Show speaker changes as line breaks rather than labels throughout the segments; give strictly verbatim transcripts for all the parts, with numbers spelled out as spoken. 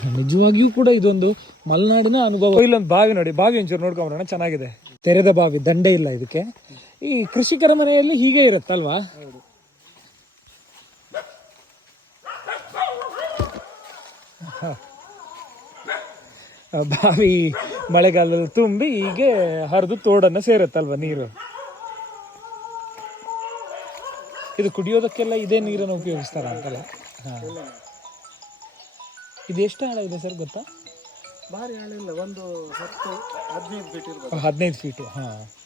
ನಿಜವಾಗಿಯೂ ಕೂಡ ಇದೊಂದು ಮಲೆನಾಡಿನ ಅನುಭವ. ಇಲ್ಲೊಂದು ಬಾವಿ ನೋಡಿ, ಬಾವಿ ಒಂಚೂರು ನೋಡ್ಕೊಂಬರೋಣ, ಚೆನ್ನಾಗಿದೆ. ತೆರೆದ ಬಾವಿ, ದಂಡೆ ಇಲ್ಲ ಇದಕ್ಕೆ. ಈ ಕೃಷಿಕರ ಮನೆಯಲ್ಲಿ ಹೀಗೆ ಇರುತ್ತಲ್ವಾ? ಬಾವಿ ಮಳೆಗಾಲದಲ್ಲಿ ತುಂಬಿ ಹೀಗೆ ಹರಿದು ತೋಡನ್ನು ಸೇರುತ್ತಲ್ವ ನೀರು. ಇದು ಕುಡಿಯೋದಕ್ಕೆಲ್ಲ ಇದೇ ನೀರನ್ನು ಉಪಯೋಗಿಸ್ತಾರ ಅಂತಲ್ಲ? ಹಾ, ಇದು ಎಷ್ಟು ಆಳ ಇದೆ ಸರ್ ಗೊತ್ತಾ?
ಭಾರಿ ಆಳ ಇಲ್ಲ, ಒಂದು ಹತ್ತು ಹದಿನೈದು ಫೀಟ್ ಇರ್ಬೋದು.
ಹದಿನೈದು ಫೀಟು. ಹಾ,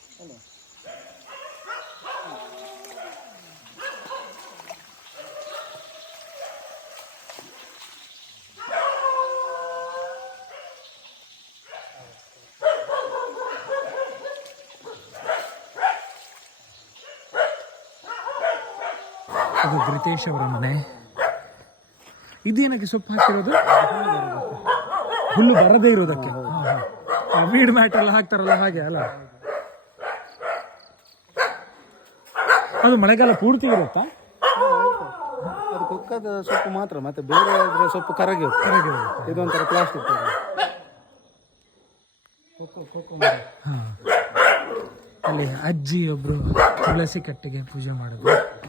ಅದು ಬ್ರಿತೇಶ್ ಅವರ ಮನೆ. ಇದೇನಕ್ಕೆ ಸೊಪ್ಪು ಹಾಕಿರೋದು? ಹುಲ್ಲು ಬರದೇ ಇರೋದಕ್ಕೆ. ವೀಡ್ ಮ್ಯಾಟ್ ಎಲ್ಲ ಹಾಕ್ತಾರಲ್ಲ ಹಾಗೆ ಅಲ್ಲ? ಅದು ಮಳೆಗಾಲ ಪೂರ್ತಿ ಇರುತ್ತಾ?
ಅದು ಕೊಕ್ಕದ ಸೊಪ್ಪು ಮಾತ್ರ, ಮತ್ತೆ ಬೇರೆ ಇದ್ರೆ ಸೊಪ್ಪು ಕರಗಿ ಕರಗಿ ಇದೊಂಥರ ಪ್ಲಾಸ್ಟಿಕ್.
ಹಾ, ಅಲ್ಲಿ ಅಜ್ಜಿ ಒಬ್ರು ತುಳಸಿ ಕಟ್ಟಿಗೆ ಪೂಜೆ ಮಾಡೋದು.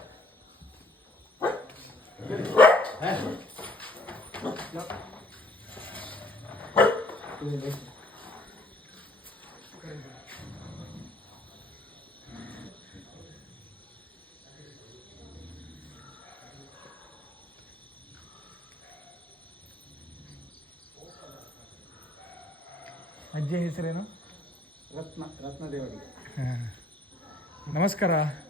ಅಜ್ಜಿ ಹೆಸರೇನು?
ರತ್ನ ರತ್ನದೇವರಿಗೆ.
ಹಾಂ, ನಮಸ್ಕಾರ.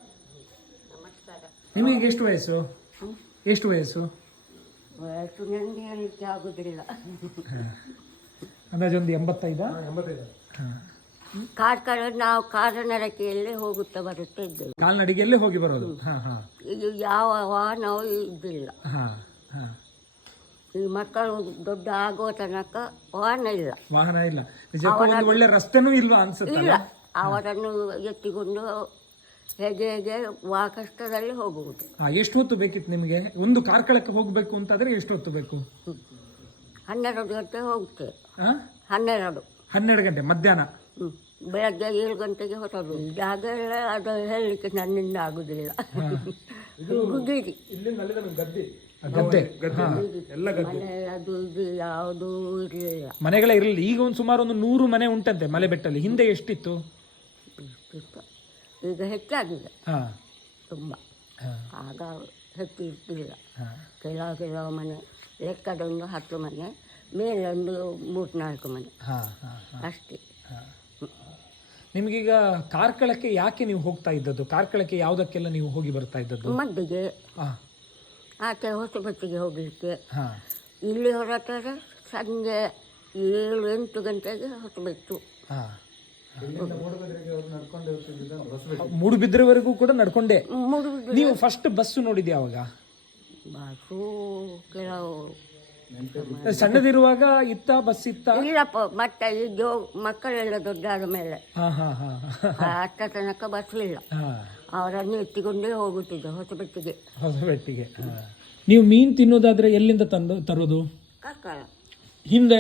ನಿಮಗೆ ಎಷ್ಟು ವಯಸ್ಸು? ಎಷ್ಟು ವಯಸ್ಸು?
ವಯಸ್ಸು ನನಗೆ ಹೇಳಲಿಕ್ಕೆ ಆಗುದಿಲ್ಲ.
ಅಂದಾಜೊಂದು ಎಂಬತ್ತೈದಾ?
ಎಂಬತ್ತೈದು.
ಹಾಂ,
ಕಾರ್ಕಳ ನಾವು ಕಾರನರಕೆಯಲ್ಲೇ ಹೋಗುತ್ತಾ ಬರುತ್ತಾ ಇದ್ದೇವೆ.
ಕಾಲ್ನಡಿಗೆಯಲ್ಲೇ ಹೋಗಿ ಬರೋದು? ಹಾಂ ಹಾಂ.
ಇದು ಯಾವ ವಾಹನವೂ ಇದ್ದಿಲ್ಲ.
ಹಾಂ ಹಾಂ.
ಈ ಮಕ್ಕಳು ದೊಡ್ಡ ಆಗುವ ತನಕ ವಾಹನ ಇಲ್ಲ,
ವಾಹನ ಇಲ್ಲ. ನಿಜಕ್ಕೂ ಒಂದು ಒಳ್ಳೆ ರಸ್ತೆನೂ ಇಲ್ವಾ ಅನ್ಸುತ್ತೆ?
ಇಲ್ಲ. ಅವರನ್ನು ಎತ್ತಿಕೊಂಡು ಹೇಗೆ ಹೇಗೆ ವಾ ಕಷ್ಟದಲ್ಲಿ ಹೋಗುವುದು.
ಹಾಂ, ಎಷ್ಟು ಹೊತ್ತು ಬೇಕಿತ್ತು ನಿಮಗೆ? ಒಂದು ಕಾರ್ಕಳಕ್ಕೆ ಹೋಗಬೇಕು ಅಂತಾದರೆ ಎಷ್ಟು ಹೊತ್ತು ಬೇಕು?
ಹನ್ನೆರಡು ಗಂಟೆ ಹೋಗುತ್ತೆ.
ಹಾಂ,
ಹನ್ನೆರಡು
ಹನ್ನೆರಡು ಗಂಟೆ ಮಧ್ಯಾಹ್ನ.
ಹ್ಞೂ, ಬೆಳಗ್ಗೆ ಏಳು ಗಂಟೆಗೆ ಹೊರಡು. ಜಾಗ ಎಲ್ಲ ಅದು ಹೇಳಲಿಕ್ಕೆ ನನ್ನಿಂದ ಆಗುದಿಲ್ಲ. ಗುದಿರಿ
ಗದ್ದೆ ಗದ್ದೆ ಎಲ್ಲ ಗದ್ದೆ.
ಮನೆ ಅದು ಇದು ಯಾವುದೂ ಇರಲಿಲ್ಲ.
ಮನೆಗಳೇ ಇರಲಿಲ್ಲ. ಈಗ ಒಂದು ಸುಮಾರು ಒಂದು ನೂರು ಮನೆ ಉಂಟಂತೆ ಮಲೆಬೆಟ್ಟಲ್ಲಿ. ಹಿಂದೆ ಎಷ್ಟಿತ್ತು?
ಇಷ್ಟಿತ್ತು. ಈಗ ಹೆಚ್ಚಾಗಿದೆ
ಹಾಂ,
ತುಂಬ.
ಹಾಂ,
ಆಗ ಹೆಚ್ಚು ಇರ್ತಿಲ್ಲ.
ಹಾಂ.
ಕೆಲವು ಕೆಲವು ಮನೆ, ಲೆಕ್ಕದೊಂದು ಹತ್ತು ಮನೆ, ಮೇಲೊಂದು ಮೂರ್ನಾಲ್ಕು ಮನೆ
ಹಾಂ ಹಾಂ ಹಾಂ
ಅಷ್ಟೇ.
ಹಾಂ. ನಿಮಗೀಗ ಕಾರ್ಕಳಕ್ಕೆ ಯಾಕೆ ನೀವು ಹೋಗ್ತಾ ಇದ್ದದ್ದು? ಕಾರ್ಕಳಕ್ಕೆ ಯಾವುದಕ್ಕೆಲ್ಲ ನೀವು ಹೋಗಿ ಬರ್ತಾ ಇದ್ದದ್ದು?
ಮದ್ದಿಗೆ,
ಹಾಂ
ಆಚೆ ಹೊಸಬತ್ತಿಗೆ ಹೋಗಲಿಕ್ಕೆ.
ಹಾಂ.
ಇಲ್ಲಿ ಹೊರಟರೆ ಸಂಜೆ ಏಳು ಎಂಟು ಗಂಟೆಗೆ ಹೊಸಬೆಟ್ಟು.
ಹಾಂ,
ನಡ್ಕೊಂಡು ಹೋಗ್ತಿದ್ದ
ಮೂಡುಬಿದ್ರೆವರೆಗೂ ಕೂಡ ನಡ್ಕೊಂಡೆ.
ಮುಡುಬಿದ್ರೆ
ನೀವು ಫಸ್ಟ್ ಬಸ್ಸು ನೋಡಿದ್ದೆ ಯಾವಾಗ?
ಬಾಸು ಕೆಲವು
ಸಣ್ಣದಿರುವಾಗ ಇತ್ತ ಬಸ್ ಇತ್ತ?
ಇಲ್ಲಪ್ಪ, ಮತ್ತೆ ಈ ಜೋ ಮಕ್ಕಳೆಲ್ಲ ದೊಡ್ಡಾದ ಮೇಲೆ
ಹಾಂ ಹಾಂ ಹಾಂ
ಅಷ್ಟ ತನಕ ಬಸ್ ಇಲ್ಲ.
ಹಾಂ,
ಅವರನ್ನು ಎತ್ತಿಕೊಂಡೇ ಹೋಗುತ್ತಿದ್ದೆ ಹೊಸಬೆಟ್ಟಿಗೆ.
ಹೊಸಬೆಟ್ಟಿಗೆ. ಹಾಂ. ನೀವು ಮೀನು ತಿನ್ನೋದಾದ್ರೆ ಎಲ್ಲಿಂದ ತಂದು ತರೋದು?
ಕಾರ್ಕಳ.
ಹಿಂದೆ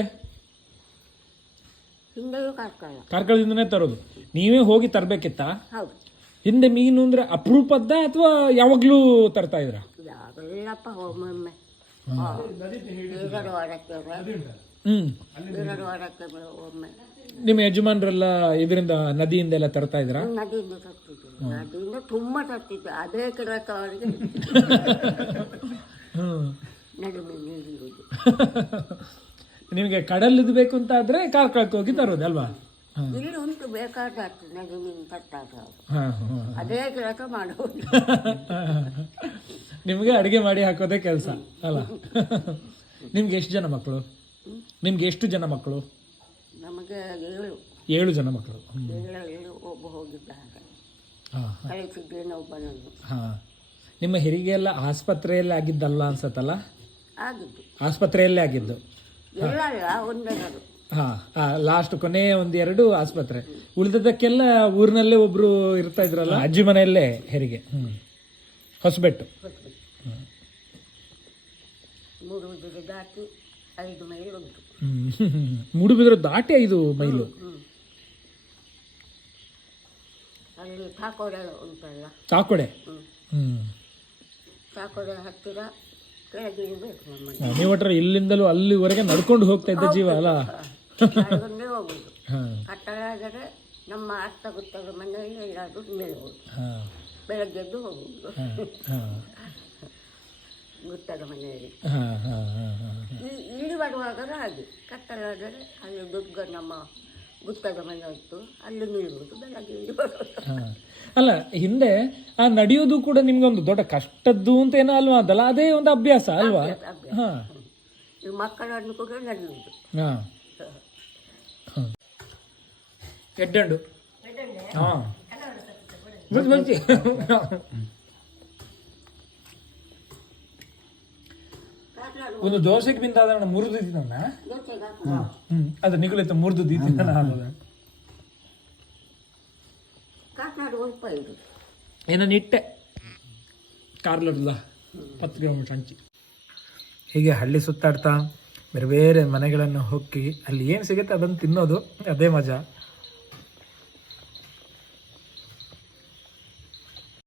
ಹಿಂದೆಯೂ ಕಾರ್ಕಳ.
ಕಾರ್ಕಳದಿಂದನೇ ತರೋದು. ನೀವೇ ಹೋಗಿ ತರಬೇಕಿತ್ತಾ?
ಹೌದು.
ಹಿಂದೆ ಮೀನು ಅಂದ್ರೆ ಅಪರೂಪದ್ದ ಅಥವಾ ಯಾವಾಗ್ಲೂ ತರ್ತಾ ಇದ್ರ?
ಯಾವಲ್ಲಪ್ಪ, ಒಮ್ಮೊಮ್ಮೆ ಎರಡು ವಾರಕ್ಕೆ
ಹ್ಮ್.
ಎರಡು ವಾರಕ್ಕೆ ಒಮ್ಮೆ.
ನಿಮ್ಮ ಯಜಮಾನ್ರೆಲ್ಲ ಇದರಿಂದ ನದಿಯಿಂದ ಎಲ್ಲ ತರ್ತಾ ಇದ್ರ?
ನದಿಯಿಂದ ತರ್ತಿದ್ದೆ. ನದಿಯಿಂದ ತುಂಬ ತರ್ತಿದ್ದೆ. ಅದೇ ಕೆಲಸ ಅವರಿಗೆ
ಹ್ಮ್.
ನಡುವೆ ನೀಡಿರುವುದು.
ನಿಮಗೆ ಕಡಲಿದ್ದು ಬೇಕು ಅಂತ ಆದ್ರೆ ಕಾರ್ಕಳಕ್ಕೆ ಹೋಗಿ ತರೋದಲ್ವಾ?
ಇಲ್ಲಿ ಉಂಟು ಬೇಕಾದ ನದಿ ಮೀನು ತಟ್ಟಾಗ
ಹಾಂ ಹಾಂ.
ಅದೇ ಕೆಲಸ ಮಾಡುವುದು.
ನಿಮಗೆ ಅಡುಗೆ ಮಾಡಿ ಹಾಕೋದೇ ಕೆಲಸ ಅಲ್ಲ? ನಿಮ್ಗೆ ಎಷ್ಟು ಜನ ಮಕ್ಕಳು? ನಿಮ್ಗೆ ಎಷ್ಟು ಜನ ಮಕ್ಕಳು?
ನಮಗೆ ಏಳು
ಏಳು ಜನ ಮಕ್ಕಳು.
ಏಳು ಒಬ್ಬ ಹೋಗಿದ್ದಾರೆ.
ಹಾಂ
ಕಳಿಸಿದ್ದೇನೆ ಒಬ್ಬನನ್ನು.
ಹಾಂ. ನಿಮ್ಮ ಹೆರಿಗೆ ಎಲ್ಲ ಆಸ್ಪತ್ರೆಯಲ್ಲೇ ಆಗಿದ್ದಲ್ಲ ಅನ್ಸತ್ತಲ್ಲ?
ಆಗಿದ್ದು
ಆಸ್ಪತ್ರೆಯಲ್ಲೇ ಆಗಿದ್ದು?
ಎಲ್ಲ ಅಲ್ಲ, ಒಂದೆರಡು.
ಹಾಂ ಹಾಂ. ಲಾಸ್ಟ್ ಕೊನೆ ಒಂದು ಎರಡು ಆಸ್ಪತ್ರೆ. ಉಳಿದದಕ್ಕೆಲ್ಲ ಊರಿನಲ್ಲೇ ಒಬ್ರು ಇರ್ತಾ ಇದ್ರಲ್ಲ, ಅಜ್ಜಿ ಮನೆಯಲ್ಲೇ ಹೆರಿಗೆ. ಹ್ಞೂ. ಹೊಸಬೆಟ್ಟು.
ಮೂರು ಉದುರು ದಾಟಿ ಐದು ಮೈಲ್ ಉಂಟು.
ಹ್ಮ್ ಮೂಡುಬಿದ್ರೆ ದಾಟಿ ಐದು ಮೈಲು.
ಹ್ಞೂ ಅಲ್ಲಿ ಚಾಕೋಡೆ ಉಂಟಲ್ಲ,
ಚಾಕೋಡೆ.
ಹ್ಞೂ
ಹ್ಮ್
ಚಾಕೋಡೆ ಹತ್ತಿರ ಕೆಳಗೆ ಇರಬೇಕು ನಮ್ಮನೆ.
ನೀವು ಒಟ್ಟರೆ ಇಲ್ಲಿಂದಲೂ ಅಲ್ಲಿವರೆಗೆ ನಡ್ಕೊಂಡು ಹೋಗ್ತಾ ಇದ್ದ ಜೀವ ಅಲ್ಲ.
ನಡ್ಕೊಂಡೇ ಹೋಗುದು.
ಹಾ
ಕಟ್ಟಡ ಆದರೆ ನಮ್ಮ ಅರ್ಥ ಗೊತ್ತಾಗ ಮನೆಯಲ್ಲಿ ಎಲ್ಲಾದರೂ ನಿಲ್ಬೋದು,
ಹಾ
ಬೆಳಗ್ಗೆದ್ದು ಹೋಗುವುದು
ಹಾ ಹಾ
ಗುತ್ತದ ಮನೆಯಲ್ಲಿ.
ಹಾ ಹಾ ಹಾ ಹಾ
ಈ- ಇಲ್ಲಿ ಬರುವಾಗ ಹಾಗೆ ಕಟ್ಟಡ ಆದರೆ ಅಲ್ಲಿ ದುರ್ಗ ನಮ್ಮ ಗುತ್ತದ ಮನೆ ಇತ್ತು, ಅಲ್ಲಿ ನಿಲ್ಲುವುದು, ಬೆಳಗ್ಗೆ ಇಲ್ಲಿ ಬರೋದು.
ಹಾ. ಅಲ್ಲ ಹಿಂದೆ ಆ ನಡೆಯೋದು ಕೂಡ ನಿಮ್ಗೊಂದು ದೊಡ್ಡ ಕಷ್ಟದ್ದು ಅಂತ ಏನೋ ಅಲ್ವಾ ಅದಲ್ಲ, ಅದೇ ಒಂದು ಅಭ್ಯಾಸ ಅಲ್ವಾ.
ಅಭ್ಯಾಸ.
ಹಾ
ಈ ಮಕ್ಕಳನ್ನು ಕೂಡ ನಡೆಯುವುದು.
ಹಾ ಎಡ್ಡಂಡು ಹಾ ಮಂಚಿ ಮಂಚಿ ಒಂದು ದೋಸೆಗೆ ಬಿಂದ ಅದನ್ನ ಮುರಿದು ದಿನ ಹ್ಮ್ ಅದು ನಿಗುಲಿತ್ತು ಮುರಿದು ದಿನ
ಕಾಟ್ನಾಡು ಒಲ್ಪ ಇದು
ಏನನ್ನ ಇಟ್ಟೆ ಕಾರ್ಲಲ್ಲ ಹತ್ತು ಕಿಲೋಮೀಟರ್ ಹಂಚಿ. ಹೀಗೆ ಹಳ್ಳಿ ಸುತ್ತಾಡ್ತಾ ಬೇರೆ ಬೇರೆ ಮನೆಗಳನ್ನು ಹೋಗಿ ಅಲ್ಲಿ ಏನು ಸಿಗುತ್ತೆ ಅದನ್ನು ತಿನ್ನೋದು ಅದೇ ಮಜಾ.